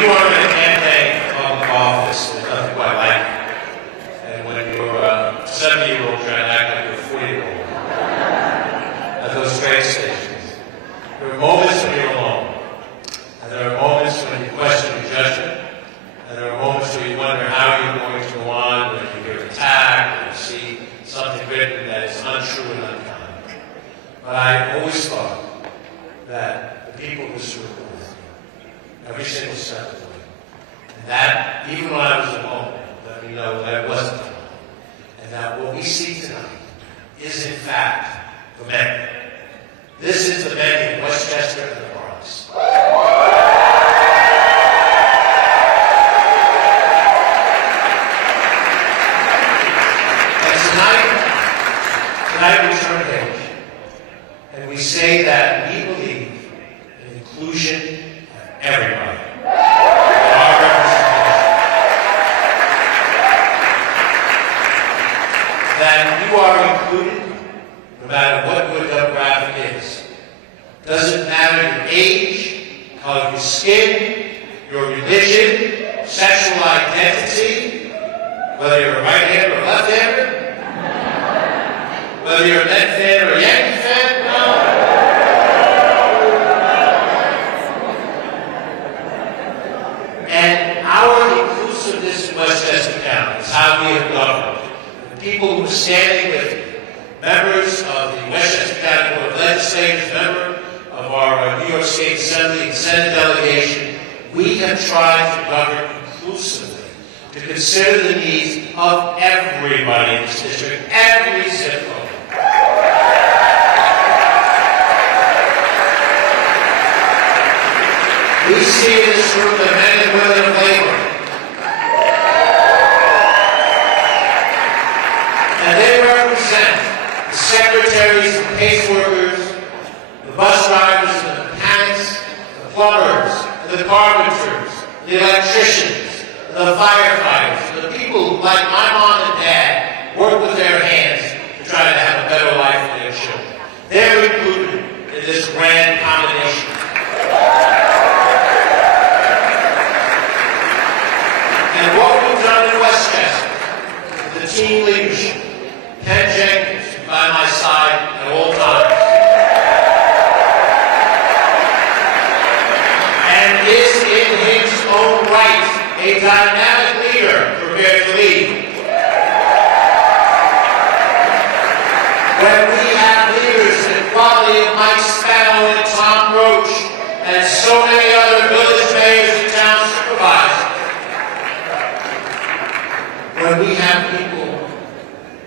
you are in a campaign for public office, there's nothing quite like it. And when you're a 70-year-old trying to act like you're a 40-year-old at those train stations, there are moments when you're alone. And there are moments when you question your judgment. And there are moments where you wonder how you're going to go on when you hear an attack or you see something written that is untrue and unkind. But I always thought that the people who stood with me, every single step of the way, and that even when I was alone, let me know that I wasn't alone. And that what we see tonight is in fact the men. This is the men in Westchester and the Bronx. Tonight we turn a page, and we say that we believe in inclusion of everybody. Our representation. That you are included no matter what your demographic is. Doesn't matter your age, color of your skin, your religion, sexual identity, whether you're a right-hander or left-hander, whether you're a Met fan or a Yankee fan, no. And our inclusiveness in Westchester County is how we have governed. The people who are standing with members of the Westchester County Board of Legislators, member of our New York State Assembly and Senate delegation, we have tried to govern inclusively, to consider the needs of everybody in this district, every zip code. We see in this room the men and women of labor. And they represent the secretaries and caseworkers, the bus drivers and the mechanics, the plumbers and the carpenters, the electricians, the firefighters, the people who, like my mom and dad, work with their hands to try to have a better life for their children. They're included in this grand combination. And what we've done in Westchester, the team leadership, Ken Jenkins, by my side at all times, and is in his own right a dynamic leader prepared to lead. When we have leaders in the quality of Mike Spano and Tom Roach and so many other village mayors and town supervisors, when we have people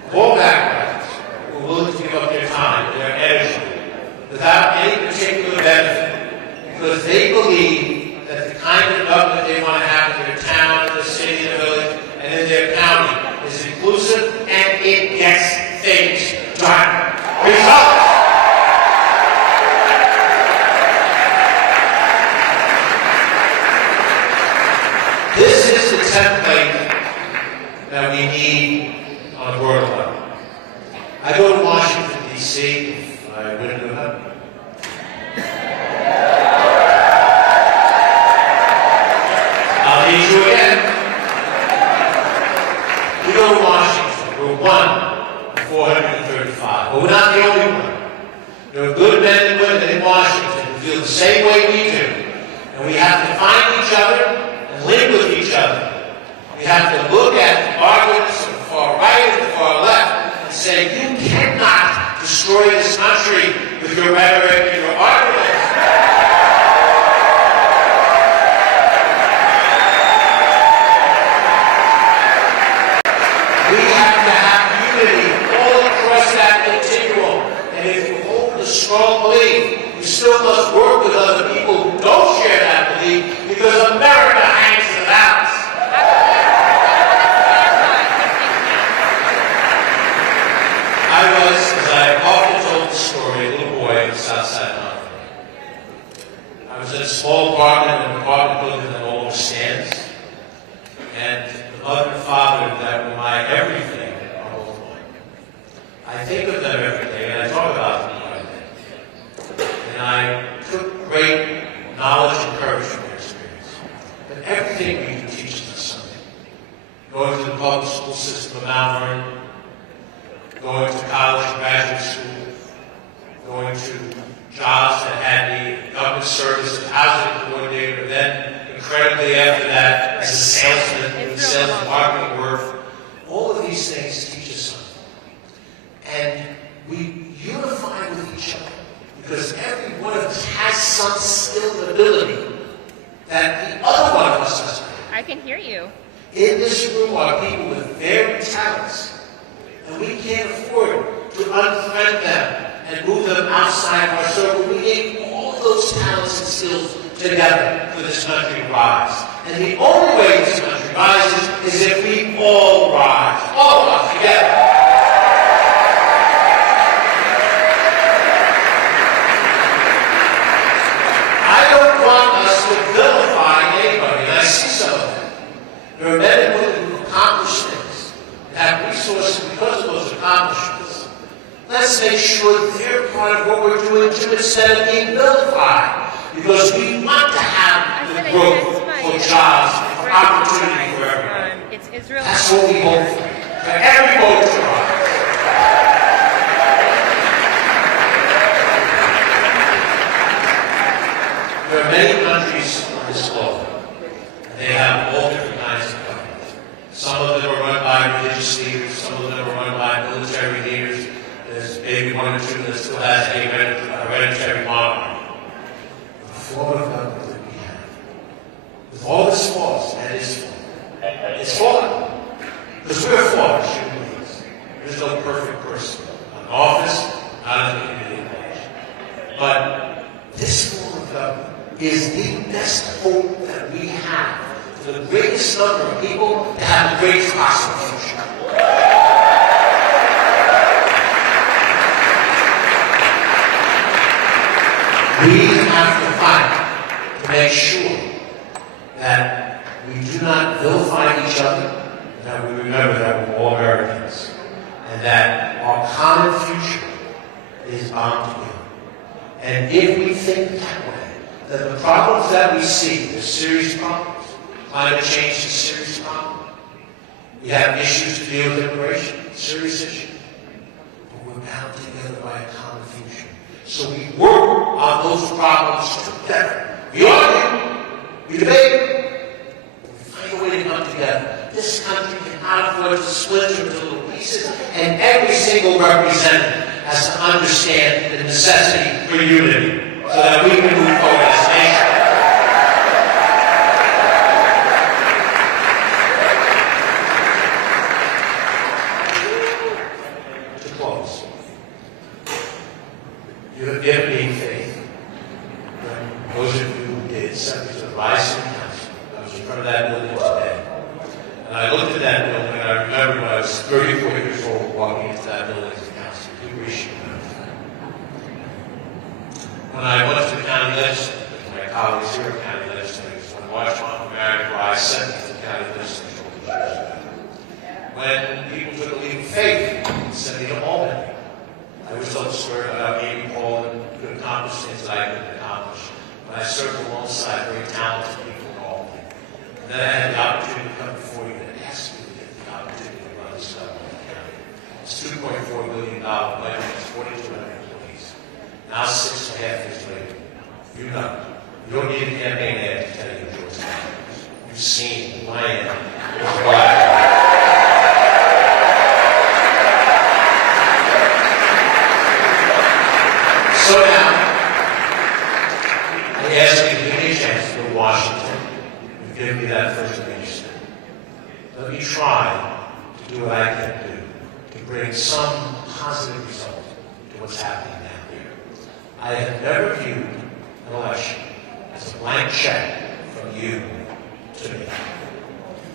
of all backgrounds who are willing to give up their time, their energy, without any particular benefit, because they believe that the kind of government they want to have in their town, in their city, in their village, and in their county is inclusive and it gets things done. Results! This is the template that we need on a world level. I go to Washington, D.C. if I win a November. I'll need you again. We go to Washington. We're one of 435. But we're not the only one. There are good men and women in Washington who feel the same way we do. And we have to find each other and live with each other. We have to look at the arguments of the far right and the far left and say, you cannot destroy this country with your rhetoric and your arguments. We have to have unity all across that continuum. And if you hold a strong belief, you still must work with other people who don't share that belief, because America hangs in the balance. But everything we do teaches us something. Going to the public school system of Mount Vernon, going to college and graduate school, going to jobs that had me, government service as housing coordinator, then incredibly after that as a salesman, doing sales and marketing work. All of these things teach us something. And we unify with each other because every one of us has some skill and ability that the other one of us doesn't. I can hear you. In this room are people with varied talents, and we can't afford to unfriend them and move them outside our circle. We need all those talents and skills together for this country to rise. And the only way this country rises is if we all rise, all of us together. I don't want us to vilify anybody, and I see some of them. There are men and women who accomplish things, have resources because of those accomplishments. Let's make sure they're part of what we're doing too, instead of being vilified. Because we want to have the growth for jobs, for opportunity for everyone. That's what we hope for every vote to rise. There are many countries on this globe, and they have all different kinds of governments. Some of them are run by religious leaders, some of them are run by military leaders. There's maybe one or two that still has a hereditary monarchy. The form of government that we have, with all its flaws, and its flawed. It's flawed. Because we're flawed as human beings. There's no perfect person. Not in office, not in the community of age. But this form of government is the best hope that we have for the greatest number of people to have the greatest possible future. We have to fight to make sure that we do not vilify each other, that we remember that we're all Americans, and that our common future is bound together. And if we think that way, that the problems that we see are serious problems, climate change is a serious problem, we have issues to deal with immigration, serious issue, but we're bound together by a common future. So we work on those problems together. We argue, we debate, we find a way to come together. This country cannot afford to splinter into little pieces, and every single representative has to understand the necessity for unity so that we can move forward as a nation. To close, you have given me faith. Those of you who did sent me to the Rising Council. I was in front of that building today. And I looked at that building, and I remember when I was 34 years old walking into that building as a council. People should know that. When I went to the county legislature, with my colleagues here at county legislators, when Washington American Rise sent me to the county legislature, when people took a leap of faith and sent me to Albany, I was told a story about Amy Paul and could accomplish things that I couldn't accomplish. But I served alongside very talented people in Albany. And then I had the opportunity to come before you and ask you to get the opportunity to run this government county. It's a $2.4 billion budget, it's 4,200 employees. Now 6.5 years later, you know, you don't need a campaign ad to tell you what's happening. You've seen who I am, what I am. So now, I ask you to give me a chance to go to Washington. You've given me that first leadership. Let me try to do what I can do to bring some positive result to what's happening down here. I have never viewed an election as a blank check from you to me.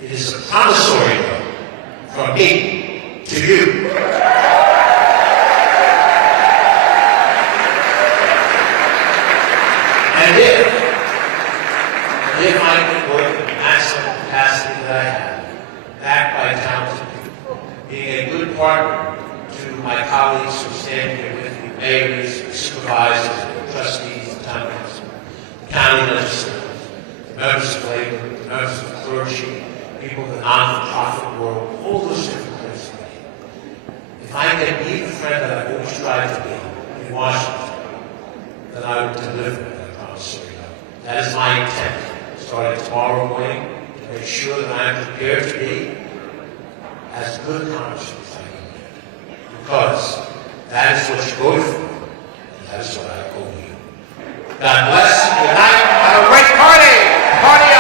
It is a promissory note from me to you. And if I can work in the maximum capacity that I have, backed by talented people, being a good partner to my colleagues who stand here with me, mayors, supervisors, trustees, town council, county legislators, the members of labor, the members of clergy, people in the non-for-profit world, all those different places. If I can be the friend that I've always tried to be in Washington, then I will deliver that promissory note. That is my intent, starting tomorrow morning, to make sure that I am prepared to be as good a congressman as I can be. Because that is what you voted for, and that is what I owe you. God bless. Good night. Have a great party. Party